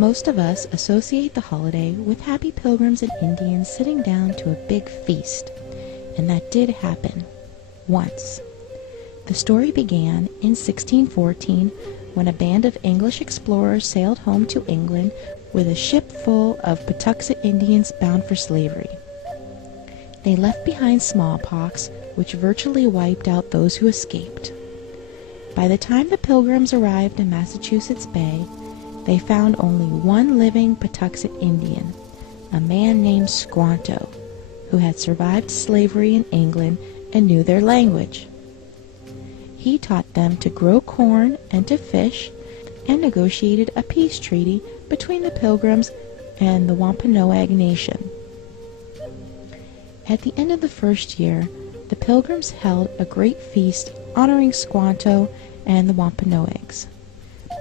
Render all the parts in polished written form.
Most of us associate the holiday with happy pilgrims and Indians sitting down to a big feast, and that did happen once. The story began in 1614 when a band of English explorers sailed home to England with a ship full of Patuxet Indians bound for slavery. They left behind smallpox, which virtually wiped out those who escaped. By the time the Pilgrims arrived in Massachusetts Bay, they found only one living Patuxet Indian, a man named Squanto, who had survived slavery in England and knew their language. He taught them to grow corn and to fish, and negotiated a peace treaty between the Pilgrims and the Wampanoag Nation. At the end of the first year, the Pilgrims held a great feast honoring Squanto and the Wampanoags.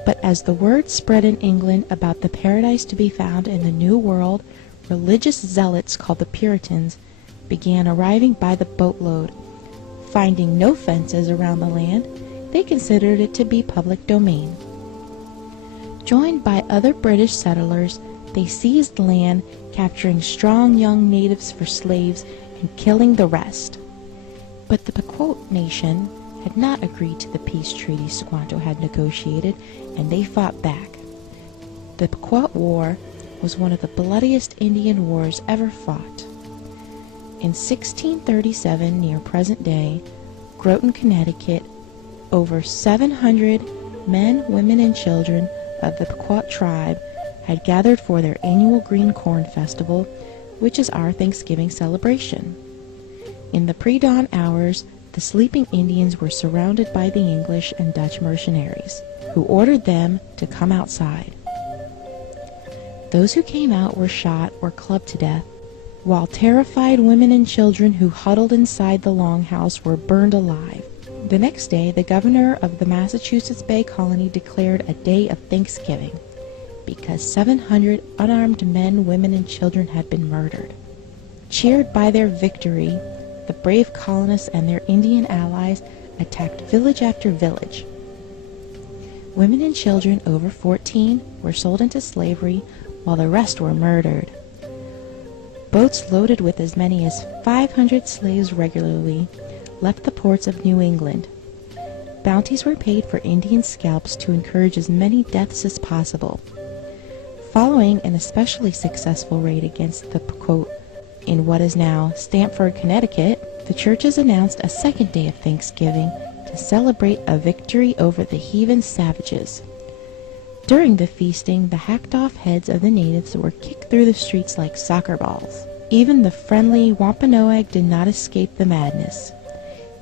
But as the word spread in England about the paradise to be found in the New World, religious zealots called the Puritans began arriving by the boatload. Finding no fences around the land, they considered it to be public domain. Joined by other British settlers, they seized land, capturing strong young natives for slaves and killing the rest. But the Pequot Nation had not agreed to the peace treaty Squanto had negotiated, and they fought back. The Pequot War was one of the bloodiest Indian wars ever fought. In 1637, near present day, Groton, Connecticut, over 700 men, women, and children of the Pequot Tribe had gathered for their annual Green Corn Festival, which is our Thanksgiving celebration. In the pre-dawn hours, the sleeping Indians were surrounded by the English and Dutch mercenaries, who ordered them to come outside. Those who came out were shot or clubbed to death, while terrified women and children who huddled inside the longhouse were burned alive. The next day, the governor of the Massachusetts Bay Colony declared a day of Thanksgiving, because 700 unarmed men, women, and children had been murdered. Cheered by their victory, the brave colonists and their Indian allies attacked village after village. Women and children over 14 were sold into slavery, while the rest were murdered. Boats loaded with as many as 500 slaves regularly left the ports of New England. Bounties were paid for Indian scalps to encourage as many deaths as possible. Following an especially successful raid against the Pequot in what is now Stamford, Connecticut, the churches announced a second day of Thanksgiving to celebrate a victory over the heathen savages. During the feasting, the hacked-off heads of the natives were kicked through the streets like soccer balls. Even the friendly Wampanoag did not escape the madness.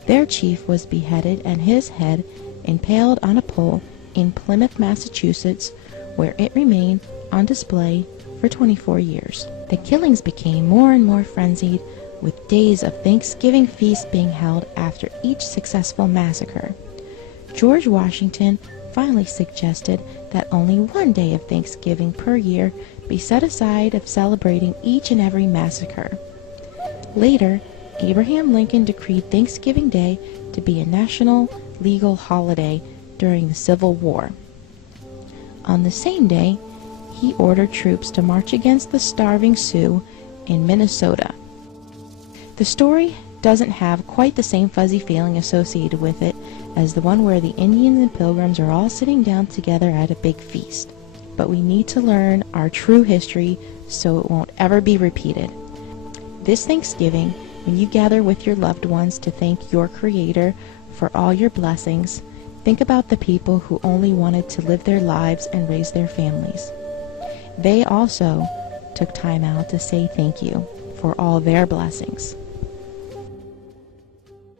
Their chief was beheaded and his head impaled on a pole in Plymouth, Massachusetts, where it remained on display for 24 years. The killings became more and more frenzied, with days of Thanksgiving feasts being held after each successful massacre. George Washington finally suggested that only one day of Thanksgiving per year be set aside of celebrating each and every massacre. Later, Abraham Lincoln decreed Thanksgiving Day to be a national legal holiday during the Civil War. On the same day, he ordered troops to march against the starving Sioux in Minnesota. The story doesn't have quite the same fuzzy feeling associated with it as the one where the Indians and Pilgrims are all sitting down together at a big feast. But we need to learn our true history so it won't ever be repeated. This Thanksgiving, when you gather with your loved ones to thank your Creator for all your blessings, think about the people who only wanted to live their lives and raise their families. They also took time out to say thank you for all their blessings.